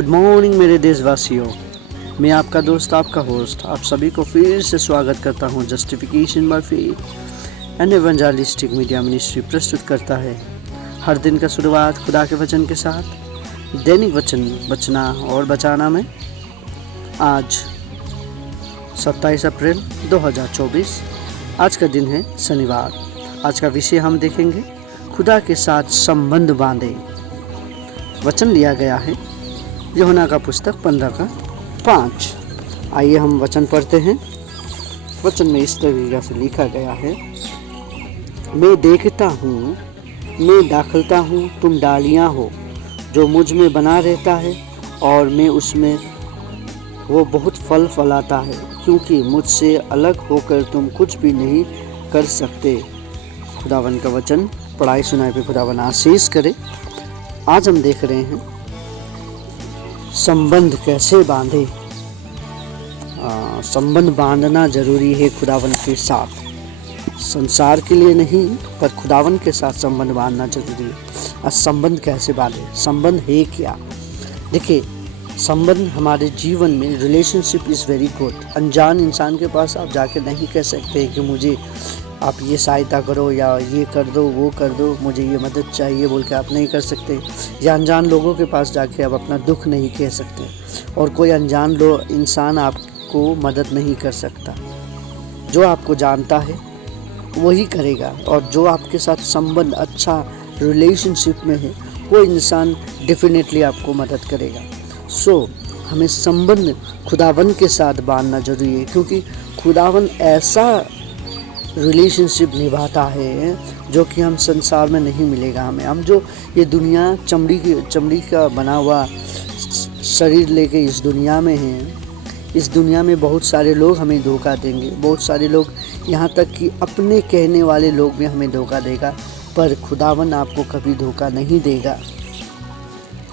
Good morning मेरे देशवासियों, मैं आपका दोस्त, आपका होस्ट, आप सभी को फिर से स्वागत करता हूं। Justification by faith and evangelistic media ministry प्रस्तुत करता है हर दिन का शुरुआत खुदा के वचन के साथ। दैनिक वचन बचना और बचाना में आज 27 अप्रैल 2024, आज का दिन है शनिवार। आज का विषय हम देखेंगे, खुदा के साथ संबंध बांधे। वचन लिया गया है यूहन्ना का पुस्तक 15:5। आइए हम वचन पढ़ते हैं। वचन में इस तरीके से लिखा गया है, मैं देखता हूँ, मैं दाखलता हूँ, तुम डालियाँ हो। जो मुझ में बना रहता है और मैं उसमें, वो बहुत फल फलाता है, क्योंकि मुझसे अलग होकर तुम कुछ भी नहीं कर सकते। खुदावन का वचन पढ़ाई सुनाई पे खुदावन आशीष करे। आज हम देख रहे हैं संबंध कैसे बांधे। संबंध बांधना जरूरी है खुदावन के साथ। संसार के लिए नहीं, पर खुदावन के साथ संबंध बांधना जरूरी है। आज संबंध कैसे बांधे, संबंध है क्या? देखिए, संबंध हमारे जीवन में, रिलेशनशिप इज़ वेरी गुड। अनजान इंसान के पास आप जाके नहीं कह सकते कि मुझे आप ये सहायता करो या ये कर दो, वो कर दो, मुझे ये मदद चाहिए बोल के आप नहीं कर सकते। या अनजान लोगों के पास जाके आप अपना दुख नहीं कह सकते, और कोई अनजान इंसान आपको मदद नहीं कर सकता। जो आपको जानता है वही करेगा, और जो आपके साथ संबंध, अच्छा रिलेशनशिप में है, वो इंसान डेफिनेटली आपको मदद करेगा। हमें संबंध खुदावन के साथ बांधना जरूरी है, क्योंकि खुदावन ऐसा रिलेशनशिप निभाता है जो कि हम संसार में नहीं मिलेगा हमें। हम जो ये दुनिया चमड़ी का बना हुआ शरीर लेके इस दुनिया में हैं, इस दुनिया में बहुत सारे लोग हमें धोखा देंगे। बहुत सारे लोग, यहाँ तक कि अपने कहने वाले लोग भी हमें धोखा देगा, पर खुदावन आपको कभी धोखा नहीं देगा।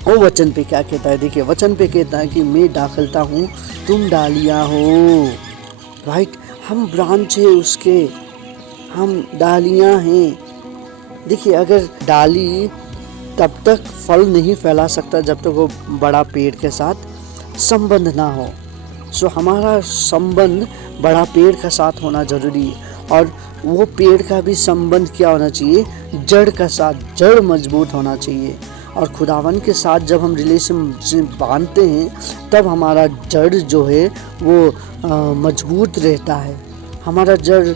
वो वचन पे क्या कहता है? देखिए, वचन पे कहता है कि मैं दाखलता हूँ, तुम डालियाँ हो। राइट, हम ब्रांच है उसके, हम डालियाँ हैं। देखिए, अगर डाली तब तक फल नहीं फैला सकता जब तक वो बड़ा पेड़ के साथ संबंध ना हो। हमारा संबंध बड़ा पेड़ के साथ होना जरूरी है, और वो पेड़ का भी संबंध क्या होना चाहिए? जड़ का साथ, जड़ मजबूत होना चाहिए। और खुदावन के साथ जब हम रिलेशन बांधते हैं, तब हमारा जड़ जो है वो मजबूत रहता है। हमारा जड़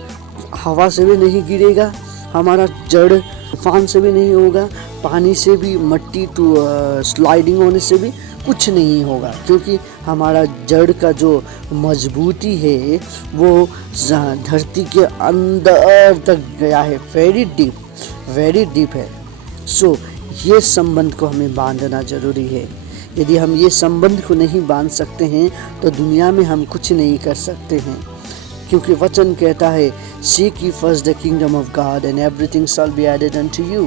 हवा से भी नहीं गिरेगा, हमारा जड़ तूफान से भी नहीं होगा, पानी से भी, मट्टी स्लाइडिंग होने से भी कुछ नहीं होगा, क्योंकि हमारा जड़ का जो मजबूती है वो धरती के अंदर तक गया है, वेरी डीप है। ये संबंध को हमें बांधना जरूरी है। यदि हम ये संबंध को नहीं बांध सकते हैं तो दुनिया में हम कुछ नहीं कर सकते हैं, क्योंकि वचन कहता है, seek ye first the kingdom of God and everything shall be added unto you।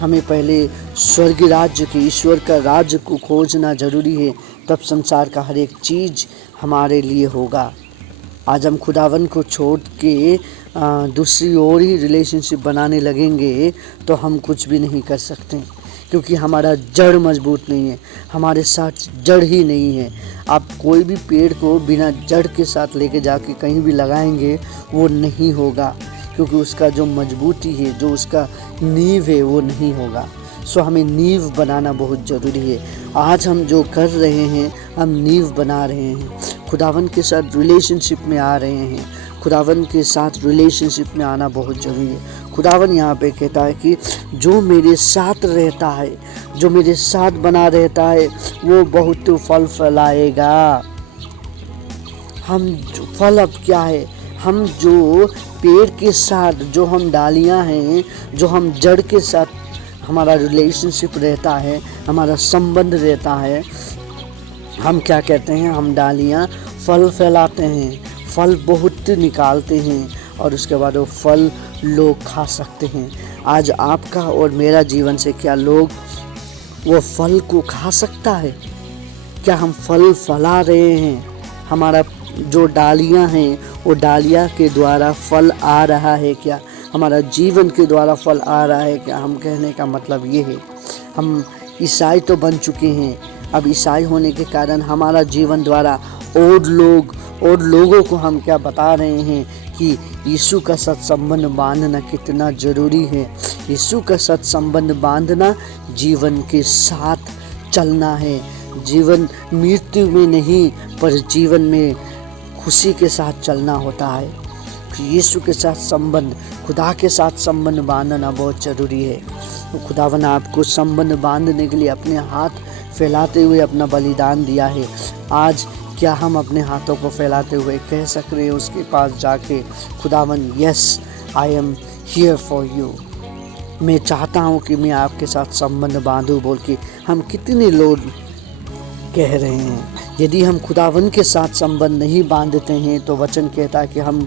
हमें पहले स्वर्ग राज्य के, ईश्वर का राज्य को खोजना जरूरी है, तब संसार का हर एक चीज़ हमारे लिए होगा। आज हम खुदावन को छोड़ के दूसरी ओर ही रिलेशनशिप बनाने लगेंगे तो हम कुछ भी नहीं कर सकते, क्योंकि हमारा जड़ मजबूत नहीं है, हमारे साथ जड़ ही नहीं है। आप कोई भी पेड़ को बिना जड़ के साथ लेके जाके कहीं भी लगाएंगे, वो नहीं होगा, क्योंकि उसका जो मजबूती है, जो उसका नींव है, वो नहीं होगा। हमें नींव बनाना बहुत ज़रूरी है। आज हम जो कर रहे हैं, हम नींव बना रहे हैं, खुदावन के साथ रिलेशनशिप में आ रहे हैं। खुदावन के साथ रिलेशनशिप में आना बहुत ज़रूरी है। खुदावन यहाँ पे कहता है कि जो मेरे साथ रहता है, जो मेरे साथ बना रहता है, वो बहुत फल फैलाएगा। हम फल अब क्या है? हम जो पेड़ के साथ, जो हम डालियाँ हैं, जो हम जड़ के साथ हमारा रिलेशनशिप रहता है, हमारा संबंध रहता है, हम क्या कहते हैं? हम डालियाँ फल फैलाते हैं, फल बहुत निकालते हैं, और उसके बाद वो फल लोग खा सकते हैं। आज आपका और मेरा जीवन से क्या लोग वो फल को खा सकता है? क्या हम फल फैला रहे हैं? हमारा जो डालियाँ हैं, वो डालियाँ के द्वारा फल आ रहा है क्या? हमारा जीवन के द्वारा फल आ रहा है क्या? हम कहने का मतलब ये है, हम ईसाई तो बन चुके हैं, अब ईसाई होने के कारण हमारा जीवन द्वारा और लोगों को हम क्या बता रहे हैं कि यीशु का सत्संबंध बांधना कितना ज़रूरी है। यीशु का सत्संबंध बांधना जीवन के साथ चलना है। जीवन मृत्यु में नहीं पर जीवन में खुशी के साथ चलना होता है। यीशु के साथ संबंध, खुदा के साथ संबंध बांधना बहुत ज़रूरी है। तो खुदावन आपको संबंध बांधने के लिए अपने हाथ फैलाते हुए अपना बलिदान दिया है। आज क्या हम अपने हाथों को फैलाते हुए कह सक रहे हैं उसके पास जाके, खुदावन yes I am here for you, मैं चाहता हूँ कि मैं आपके साथ संबंध बांधूँ बोल के हम कितने लोग कह रहे हैं। यदि हम खुदावन के साथ संबंध नहीं बांधते हैं तो वचन कहता है कि हम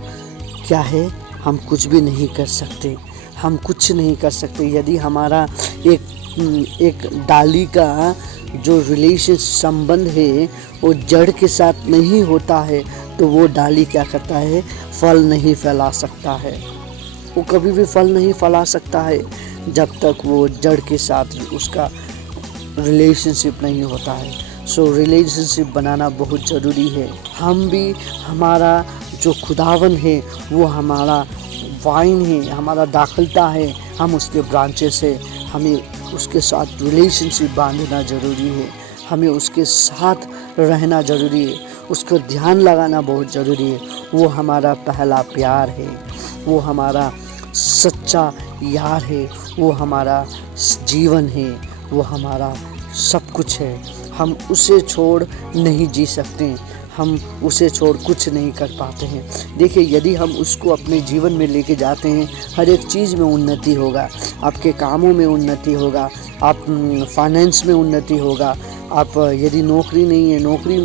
क्या है, हम कुछ भी नहीं कर सकते, हम कुछ नहीं कर सकते। यदि हमारा एक डाली का जो रिलेशन संबंध है वो जड़ के साथ नहीं होता है तो वो डाली क्या करता है, फल नहीं फैला सकता है। वो कभी भी फल नहीं फैला सकता है जब तक वो जड़ के साथ उसका रिलेशनशिप नहीं होता है। सो रिलेशनशिप बनाना बहुत ज़रूरी है। हम भी, हमारा जो खुदावन है वो हमारा वाइन है, हमारा दाखलता है, हम उसके ब्रांचेस है। हमें उसके साथ रिलेशनशिप बांधना ज़रूरी है, हमें उसके साथ रहना ज़रूरी है, उसको ध्यान लगाना बहुत ज़रूरी है। वो हमारा पहला प्यार है, वो हमारा सच्चा यार है, वो हमारा जीवन है, वो हमारा सब कुछ है। हम उसे छोड़ नहीं जी सकते, हम उसे छोड़ कुछ नहीं कर पाते हैं। देखिए, यदि हम उसको अपने जीवन में लेके जाते हैं, हर एक चीज़ में उन्नति होगा। आपके कामों में उन्नति होगा, आप फाइनेंस में उन्नति होगा। आप यदि नौकरी नहीं है, नौकरी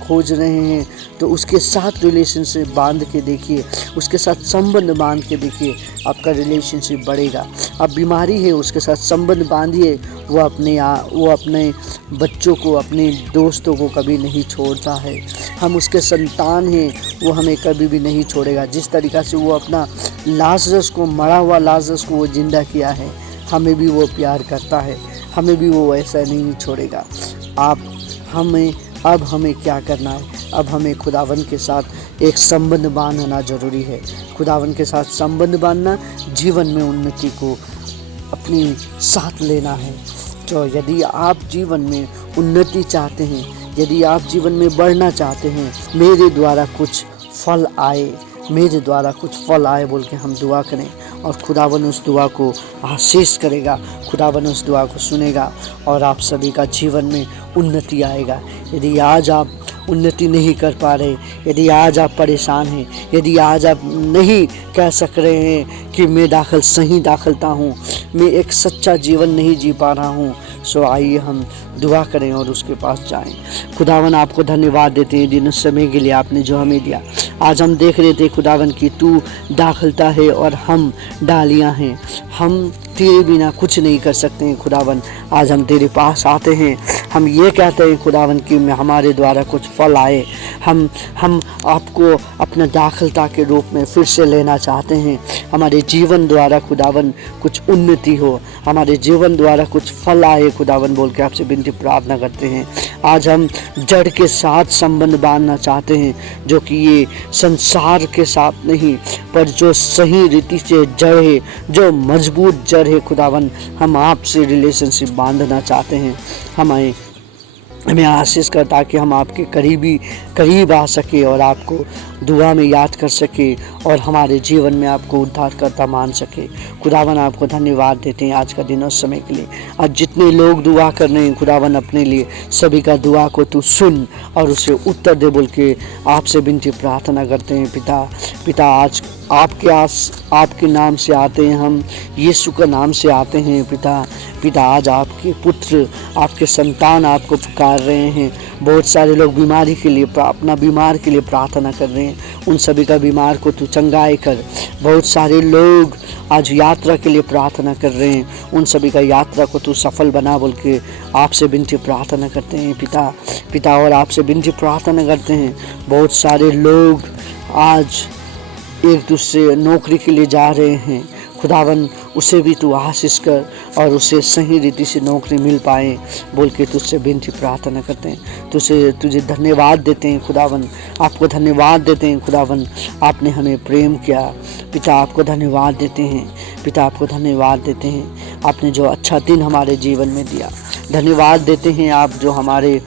खोज रहे हैं तो उसके साथ रिलेशनशिप बांध के देखिए, उसके साथ संबंध बांध के देखिए, आपका रिलेशनशिप बढ़ेगा। अब बीमारी है, उसके साथ संबंध बांधिए, वो अपने बच्चों को, अपने दोस्तों को कभी नहीं छोड़ता है। हम उसके संतान हैं, वो हमें कभी भी नहीं छोड़ेगा। जिस तरीक़ा से वो अपना लाजरस को, मरा हुआ लाजरस को वो जिंदा किया है, हमें भी वो प्यार करता है, हमें भी वो ऐसा नहीं छोड़ेगा। अब हमें क्या करना है? अब हमें खुदावन के साथ एक संबंध बांधना ज़रूरी है। खुदावन के साथ संबंध बांधना, जीवन में उन्नति को अपने साथ लेना है। तो यदि आप जीवन में उन्नति चाहते हैं, यदि आप जीवन में बढ़ना चाहते हैं, मेरे द्वारा कुछ फल आए, मेरे द्वारा कुछ फल आए बोल के हम दुआ करें, और खुदावन उस दुआ को आशीष करेगा, खुदावन उस दुआ को सुनेगा और आप सभी का जीवन में उन्नति आएगा। यदि आज आप उन्नति नहीं कर पा रहे, यदि आज आप परेशान हैं, यदि आज आप नहीं कह सक रहे हैं कि मैं सही दाखलता हूँ, मैं एक सच्चा जीवन नहीं जी पा रहा हूँ, सो आइए हम दुआ करें और उसके पास जाएं। खुदावन आपको धन्यवाद देते हैं दिन समय के लिए आपने जो हमें दिया। आज हम देख रहे थे खुदावन की तू दाखलता है और हम डालियाँ हैं, हम तेरे बिना कुछ नहीं कर सकते हैं। खुदावन आज हम तेरे पास आते हैं, हम ये कहते हैं खुदावन कि हमारे द्वारा कुछ फल आए। हम आपको अपना दाखलता के रूप में फिर से लेना चाहते हैं। हमारे जीवन द्वारा खुदावन कुछ उन्नति हो, हमारे जीवन द्वारा कुछ फल आए खुदावन बोल के आपसे विनती प्रार्थना करते हैं। आज हम जड़ के साथ संबंध बांधना चाहते हैं, जो कि ये संसार के साथ नहीं पर जो सही रीति से जड़ है, जो मजबूत जड़ है खुदावन, हम आपसे रिलेशनशिप बांधना चाहते हैं। हमें आशीष कर, ताकि हम आपके करीब आ सके और आपको दुआ में याद कर सके और हमारे जीवन में आपको उद्धारकर्ता मान सके। खुदावन आपको धन्यवाद देते हैं आज का दिन और समय के लिए। आज जितने लोग दुआ कर रहे हैं खुदावन अपने लिए, सभी का दुआ को तू सुन और उसे उत्तर दे बोल के आपसे विनती प्रार्थना करते हैं। पिता आज आपके नाम से आते हैं, हम यीशु के नाम से आते हैं। पिता आज आपके पुत्र, आपके संतान आपको पुकार रहे हैं। बहुत सारे लोग बीमारी के लिए, अपना बीमार के लिए प्रार्थना कर रहे हैं, उन सभी का बीमार को तू चंगाई कर। बहुत सारे लोग आज यात्रा के लिए प्रार्थना कर रहे हैं, उन सभी का यात्रा को तू सफल बना बोल के आपसे विनती प्रार्थना करते हैं। पिता और आपसे विनती प्रार्थना करते हैं। बहुत सारे लोग आज एक दूसरे नौकरी के लिए जा रहे हैं खुदावन, उसे भी तू आशीष कर और उसे सही रीति से नौकरी मिल पाए बोल के तुझसे विनती प्रार्थना करते हैं। तुझे धन्यवाद देते हैं खुदावन, आपको धन्यवाद देते हैं खुदावन, आपने हमें प्रेम किया। पिता आपको धन्यवाद देते हैं, पिता आपको धन्यवाद देते हैं, आपने जो अच्छा दिन हमारे जीवन में दिया। धन्यवाद देते हैं आप जो हमारे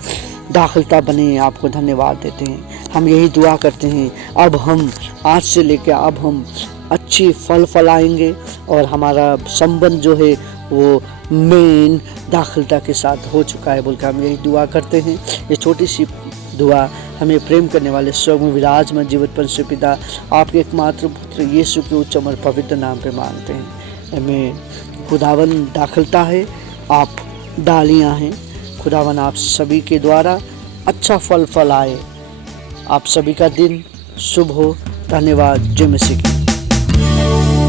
दाखिलता बने, आपको धन्यवाद देते हैं। हम यही दुआ करते हैं अब हम आज से लेकर अब हम अच्छी फल फलाएंगे और हमारा संबंध जो है वो मेन दाखिलता के साथ हो चुका है बोलकर हम यही दुआ करते हैं। ये छोटी सी दुआ हमें प्रेम करने वाले स्वर्ग में विराजमान जीवित परमेश्वर पिता आपके एकमात्र पुत्र यीशु के उच्च और पवित्र नाम पे मांगते हैं, आमीन। खुदावन दाखिलता है, आप डालियाँ हैं, खुदावन आप सभी के द्वारा अच्छा फल फलाए। आप सभी का दिन शुभ हो। धन्यवाद। जय मसीह की।